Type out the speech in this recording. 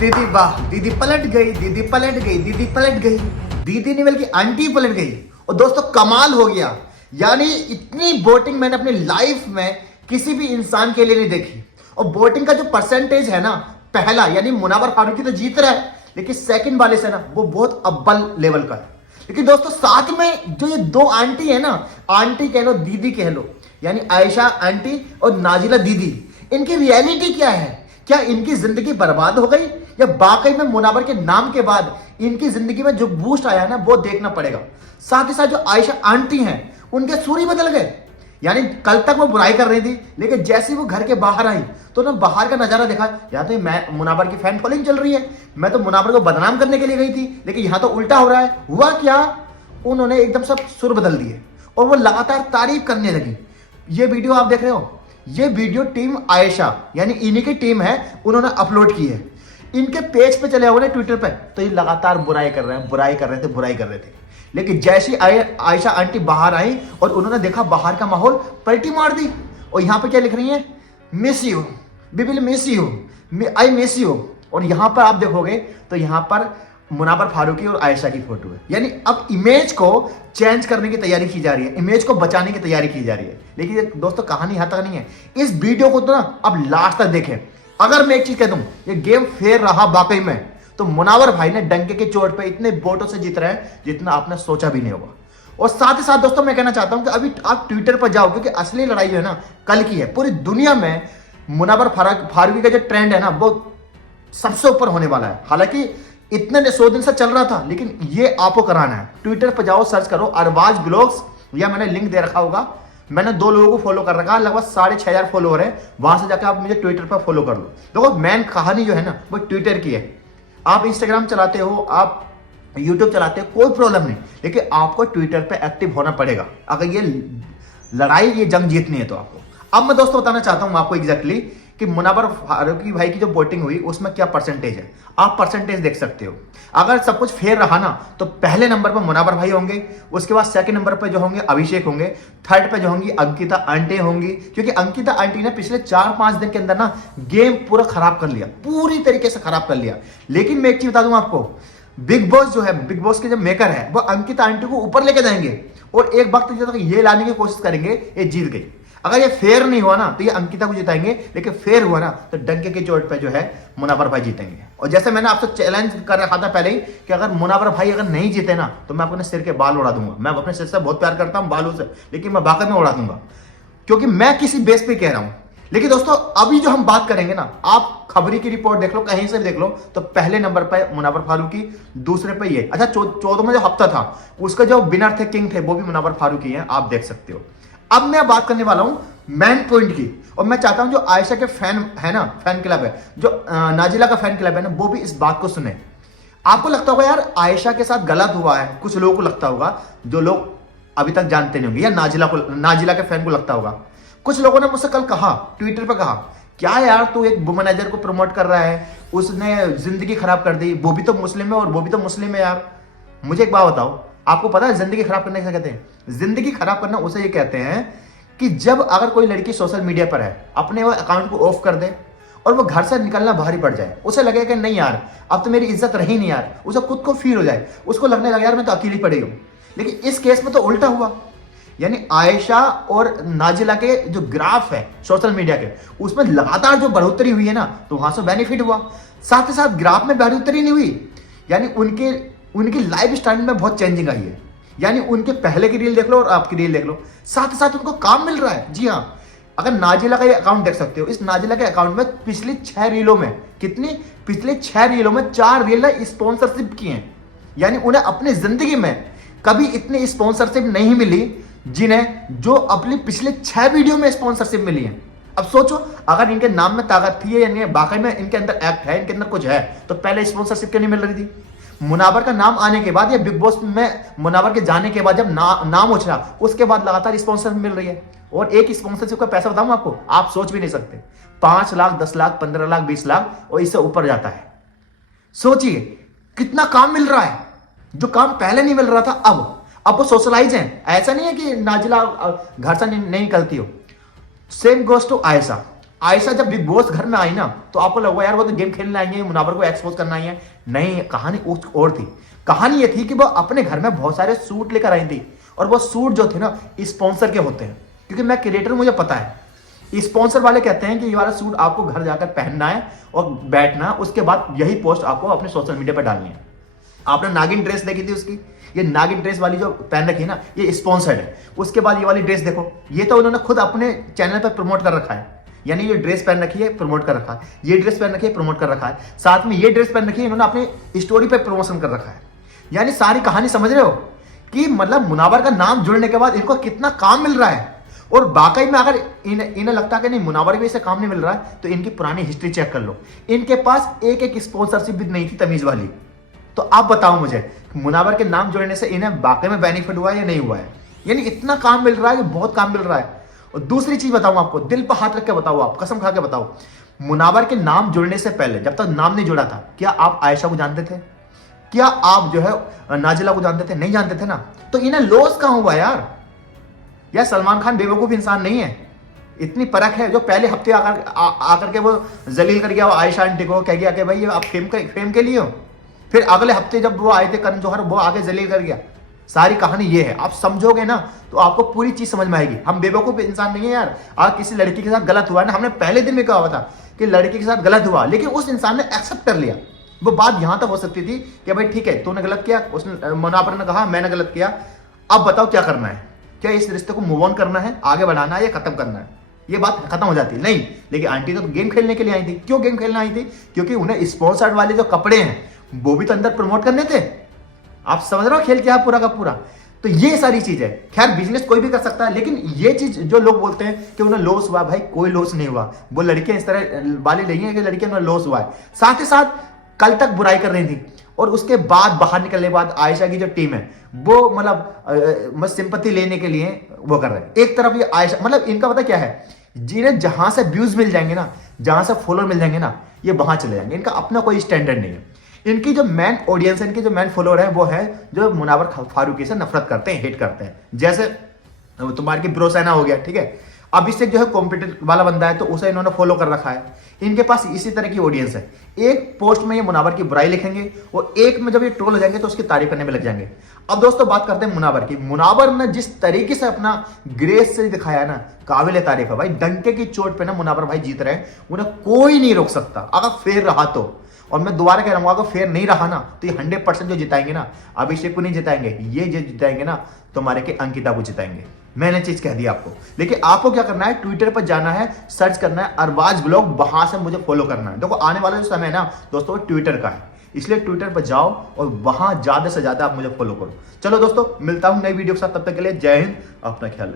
दीदी वाह, दीदी पलट गई, दीदी पलट गई, दीदी पलट गई, दीदी नहीं बल्कि आंटी पलट गई। और दोस्तों कमाल हो गया, यानी इतनी वोटिंग मैंने अपनी लाइफ में किसी भी इंसान के लिए नहीं देखी। और वोटिंग का जो परसेंटेज है ना, पहला यानी मुनावर फारूकी तो जीत रहा है, लेकिन सेकंड वाले से ना वो बहुत अव्वल लेवल का है। लेकिन दोस्तों साथ में जो ये दो आंटी है ना, आंटी कह लो दीदी कह लो, यानी आयशा आंटी और नाजिला दीदी, इनकी रियलिटी क्या है? क्या इनकी जिंदगी बर्बाद हो गई या वाकई में मुनावर के नाम के बाद इनकी जिंदगी में जो बूस्ट आया है ना वो देखना पड़ेगा। साथ ही साथ जो आयशा आंटी हैं उनके सूर ही बदल गए। यानी कल तक वो बुराई कर रही थी, लेकिन जैसे ही वो घर के बाहर आई तो ना बाहर का नजारा देखा, या तो मैं मुनावर की फैन फॉलोइंग चल रही है, मैं तो मुनावर को बदनाम करने के लिए गई थी, लेकिन यहां तो उल्टा हो रहा है। हुआ क्या, उन्होंने एकदम सब सुर बदल दिए और वो लगातार तारीफ करने लगी। ये वीडियो आप देख रहे हो, ये वीडियो टीम आयशा यानी इन्हीं की टीम है, उन्होंने अपलोड की है। इनके पेज पे चले हो ना ट्विटर पे, तो ये लगातार बुराई कर रहे हैं, बुराई कर रहे थे, बुराई कर रहे थे। लेकिन जैसी आयशा आंटी बाहर आई और उन्होंने देखा बाहर का माहौल, पलटी मार दी। और यहाँ पे क्या लिख रही है, miss you, we will miss you, I miss you. और यहाँ पर आप देखोगे तो यहाँ पर मुनावर फारूकी और आयशा की फोटो है। यानी अब इमेज को चेंज करने की तैयारी की जा रही है, इमेज को बचाने की तैयारी की जा रही है। लेकिन दोस्तों कहानी यहाँ तक नहीं है, इस वीडियो को तो ना अब लास्ट तक देखें। अगर मैं एक चीज कह दूं, ये गेम फेयर रहा वाकई में, तो मुनावर भाई ने डंके की चोट पे इतने वोटों से जीत रहे हैं जितना आपने सोचा भी नहीं होगा। और साथ ही साथ दोस्तों मैं कहना चाहता हूं कि अभी आप ट्विटर पर जाओ, क्योंकि असली लड़ाई है ना कल की है। पूरी दुनिया में मुनावर फारूकी का जो ट्रेंड है ना वो सबसे ऊपर होने वाला है। हालांकि इतने 100 दिन से चल रहा था, लेकिन ये आपको कराना है। ट्विटर पर जाओ, सर्च करो अरबाज ब्लॉग्स, या मैंने लिंक दे रखा होगा। मैंने 2 लोगों को फॉलो कर रखा है, लगभग 6,500 फॉलोअर है। वहां से जाकर आप मुझे ट्विटर पर फॉलो कर लो। देखो मेन कहानी जो है ना वो ट्विटर की है। आप इंस्टाग्राम चलाते हो, आप यूट्यूब चलाते हो, कोई प्रॉब्लम नहीं, लेकिन आपको ट्विटर पे एक्टिव होना पड़ेगा अगर ये लड़ाई, ये जंग जीतनी है तो आपको। अब मैं दोस्तों बताना चाहता हूं आपको एग्जैक्टली कि मुनावर फारूकी भाई की जो वोटिंग हुई उसमें क्या परसेंटेज है। आप परसेंटेज देख सकते हो। अगर सब कुछ फेयर रहा ना तो पहले नंबर पर मुनावर भाई होंगे, उसके बाद सेकंड नंबर पर जो होंगे अभिषेक होंगे, थर्ड पे जो होंगी अंकिता आंटी होंगी। क्योंकि अंकिता आंटी ने पिछले 4-5 दिन के अंदर ना गेम पूरा खराब कर लिया, पूरी तरीके से खराब कर लिया। लेकिन मैं एक चीज बता दूं आपको, बिग बॉस जो है, बिग बॉस के जो मेकर है वो अंकिता आंटी को ऊपर लेके जाएंगे और एक वक्त जब तक ये लाने की कोशिश करेंगे ये जीत गई। अगर ये फेयर नहीं हुआ ना तो ये अंकिता को जिताएंगे, लेकिन फेयर हुआ ना तो डंके की चोट पे जो है मुनावर भाई जीतेंगे। और जैसे मैंने आपसे चैलेंज कर रखा था पहले ही कि अगर मुनावर भाई अगर नहीं जीते ना तो मैं अपने सिर के बाल उड़ा दूंगा। मैं अपने सिर से बहुत प्यार करता हूं, बालों से, लेकिन मैं वाकई में उड़ा दूंगा, क्योंकि मैं किसी बेस पे कह रहा हूं। लेकिन दोस्तों अभी जो हम बात करेंगे ना, आप खबरी की रिपोर्ट देख लो, कहीं से भी देख लो, तो पहले नंबर पर मुनावर फारूकी, दूसरे पे ये। अच्छा 14वां जो हफ्ता था उसका जो विनर थे, किंग थे, वो भी मुनावर फारूकी है, आप देख सकते हो। अब मैं बात करने वाला हूं मैन पॉइंट की, और मैं चाहता हूं जो आयशा के फैन है ना, फैन क्लब है, जो नाजिला का फैन क्लब है ना, वो भी इस बात को सुने। आपको लगता होगा यार आयशा के साथ गलत हुआ है, कुछ लोगों को लगता होगा, जो लोग अभी तक जानते नहीं होंगे, या नाजिला के फैन को लगता होगा। कुछ लोगों ने मुझसे कल कहा, ट्विटर पर कहा, क्या यार तू एक वुमनाइजर को प्रमोट कर रहा है, उसने जिंदगी खराब कर दी, वो भी तो मुस्लिम है और वो भी तो मुस्लिम है यार। मुझे एक बात बताओ, आपको पता है जिंदगी खराब करने क्या कहते हैं? जिंदगी खराब करना उसे ये कहते हैं कि जब अगर कोई लड़की सोशल मीडिया पर है, अपने वो अकाउंट को ऑफ कर दे और वो घर से निकलना भारी पड़ जाए, उसे लगे कि नहीं यार अब तो मेरी इज्जत रही नहीं यार, उसे खुद को फील हो जाए, उसको लगने लगे यार मैं तो अकेली पड़ी हूं। लेकिन इस केस में तो उल्टा हुआ, यानी आयशा और नाजिला के जो ग्राफ है सोशल मीडिया के, उसमें लगातार जो बढ़ोतरी हुई है ना, तो वहां से बेनिफिट हुआ। साथ ही साथ ग्राफ में बढ़ोतरी नहीं हुई, यानी उनकी लाइफ स्टाइल में बहुत चेंजिंग आई है। यानी उनके पहले की रील देख लो और आपकी रील देख लो, साथ ही साथ उनको काम मिल रहा है। जी हाँ, अगर नाजिला का ये अकाउंट देख सकते हो, इस नाजिला के अकाउंट में पिछली 6 रीलों में कितनी, पिछले 6 रीलों में 4 रील स्पॉन्सरशिप की हैं। यानी उन्हें अपनी जिंदगी में कभी इतनी स्पॉन्सरशिप नहीं मिली जिन्हें जो अपनी पिछले 6 वीडियो में स्पॉन्सरशिप मिली है। अब सोचो अगर इनके नाम में ताकत थी, यानी बाकी में इनके अंदर एक्ट है, इनके अंदर कुछ है, तो पहले स्पॉन्सरशिप क्यों नहीं मिल रही थी? मुनावर का नाम आने के बाद या बिग बॉस में मुनावर के जाने के बाद जब नाम उछला, उसके बाद लगातार स्पॉन्सरशिप मिल रही है। और एक स्पॉन्सरशिप का पैसा बताऊं आपको, आप सोच भी नहीं सकते, 5 लाख, 10 लाख, 15 लाख, 20 लाख और इससे ऊपर जाता है। सोचिए कितना काम मिल रहा है, जो काम पहले नहीं मिल रहा था अब वो सोशलाइज है। ऐसा नहीं है कि नाजिला घर से नहीं निकलती हो। Same goes to Ayesha. Ayesha जब बिग बॉस घर में आई ना, तो आपको लगा यार वो तो गेम खेलने आई है, मुनावर को एक्सपोज करना आई है। नहीं, कहानी कुछ और थी। कहानी ये थी कि वो अपने घर में बहुत सारे सूट लेकर आई थी, और वो सूट जो थे ना स्पॉन्सर के होते हैं, क्योंकि मैं क्रिएटर, मुझे पता है स्पॉन्सर वाले कहते हैं कि ये वाला सूट आपको घर जाकर पहनना है और बैठना, उसके बाद यही पोस्ट आपको अपने सोशल मीडिया पर डालनी है। आपने नागिन ड्रेस देखी थी उसकी, ये नागिन ड्रेस वाली जो पहन रखी है ना, ये स्पॉन्सर्ड है। उसके बाद ये वाली ड्रेस देखो, ये तो उन्होंने खुद अपने चैनल पर प्रमोट कर रखा है, यानी ये ड्रेस पहन रखी है प्रमोट कर रखा है, ये ड्रेस पहन रखी है प्रमोट कर रखा है, साथ में ये ड्रेस पहन रखी है इन्होंने अपनी स्टोरी पे प्रमोशन कर रखा है। यानी सारी कहानी समझ रहे हो कि मतलब मुनावर का नाम जुड़ने के बाद इनको कितना काम मिल रहा है। और वाकई में अगर इन्हें लगता है कि नहीं मुनावर भी इसे काम नहीं मिल रहा है, तो इनकी पुरानी हिस्ट्री चेक कर लो। इनके पास एक एक स्पॉन्सरशिप भी नहीं थी तमीज वाली। तो आप बताओ मुझे, मुनावर के नाम जोड़ने से इन्हें वाकई में बेनिफिट हुआ है या नहीं हुआ है? यानी इतना काम मिल रहा है कि बहुत काम मिल रहा है। और दूसरी चीज बताऊं आपको, दिल पर हाथ रख के बताओ, आप कसम खा के बताओ, मुनावर के नाम जुड़ने से पहले, जब तक नाम नहीं जुड़ा था, क्या आप आयशा को जानते थे? क्या आप जो है नाजिला को जानते थे? नहीं जानते थे ना। तो इन्हें लॉस कहां हुआ यार? सलमान खान बेवकूफ इंसान नहीं है, इतनी परख है। जो पहले हफ्ते आकर के वो जलील कर गया वो आयशा आंटी को, कह गया कि भाई आप फेम के लिए हो। फिर अगले हफ्ते जब वो आए थे करण जौहर, वो आगे जलील कर गया। सारी कहानी ये है, आप समझोगे ना तो आपको पूरी चीज समझ में आएगी। हम बेवकूफ इंसान नहीं है यार। अगर किसी लड़की के साथ गलत हुआ है ना, हमने पहले दिन में कहा हुआ था कि लड़की के साथ गलत हुआ, लेकिन उस इंसान ने एक्सेप्ट कर लिया। वो बात यहां तक हो सकती थी कि भाई ठीक है तूने गलत किया, उसने मुनावर ने कहा मैंने गलत किया, अब बताओ क्या करना है, क्या इस रिश्ते को मूव ऑन करना है, आगे बढ़ाना है या खत्म करना है? ये बात खत्म हो जाती है। नहीं, लेकिन आंटी तो गेम खेलने के लिए आई थी। क्यों गेम खेलने आई थी? क्योंकि उन्हें स्पॉन्सर्ड वाले जो कपड़े हैं वो भी तो अंदर प्रमोट करने थे। आप समझ रहे हो खेल क्या पूरा का पूरा? तो ये सारी चीज है। खैर बिजनेस कोई भी कर सकता है, लेकिन ये चीज जो लोग बोलते हैं कि उन्हें लॉस हुआ, भाई कोई लॉस नहीं हुआ। वो लड़कियां इस तरह वाली नहीं है कि लड़कियां उन्हें लॉस हुआ है। साथ ही साथ कल तक बुराई कर रही थी, और उसके बाद बाहर निकलने के बाद आयशा की जो टीम है वो मतलब सिंपैथी लेने के लिए वो कर रहे हैं। एक तरफ ये आयशा, मतलब इनका पता क्या है, जिन्हें जहां से व्यूज मिल जाएंगे ना, जहां से फॉलोअर मिल जाएंगे ना, ये वहां चले जाएंगे। इनका अपना कोई स्टैंडर्ड नहीं है। इनकी जो मेन ऑडियंस है, इनके जो मेन फॉलोअर है, वो है जो मुनावर फारूकी से नफरत करते हैं, हेट करते हैं। जैसे तुम्हारे की ब्रोसैना हो गया, ठीक है, अभिषेक जो है कॉम्पिटिटर वाला बंदा है, तो उसे इन्होंने फॉलो कर रखा है। इनके पास इसी तरह की ऑडियंस है। एक पोस्ट में ये मुनावर की बुराई लिखेंगे और एक में जब ये ट्रोल हो जाएंगे तो उसकी तारीफ करने में लग जाएंगे। अब दोस्तों बात करते हैं मुनावर की। मुनावर ने जिस तरीके से अपना ग्रेस से दिखाया ना, काबिल तारीफ है भाई। डंके की चोट पे ना मुनावर भाई जीत रहे हैं, उन्हें कोई नहीं रोक सकता अगर फेर रहा तो। और मैं दोबारा कह रहा हूं, अगर फेयर नहीं रहा ना, तो ये 100% जो जिताएंगे ना, अभिषेक को नहीं जिताएंगे, ये जो जिताएंगे ना तुम्हारे के अंकिता को जिताएंगे। मैंने चीज कह दी आपको। लेकिन आपको क्या करना है, ट्विटर पर जाना है, सर्च करना है अरबाज ब्लॉग, वहां से मुझे फॉलो करना है। देखो आने वाला जो समय है ना दोस्तों, ट्विटर का है, इसलिए ट्विटर पर जाओ और वहां ज्यादा से ज्यादा आप मुझे फॉलो करो। चलो दोस्तों, मिलता हूं नई वीडियो के साथ, तब तक के लिए जय हिंद, अपना ख्याल रखिए।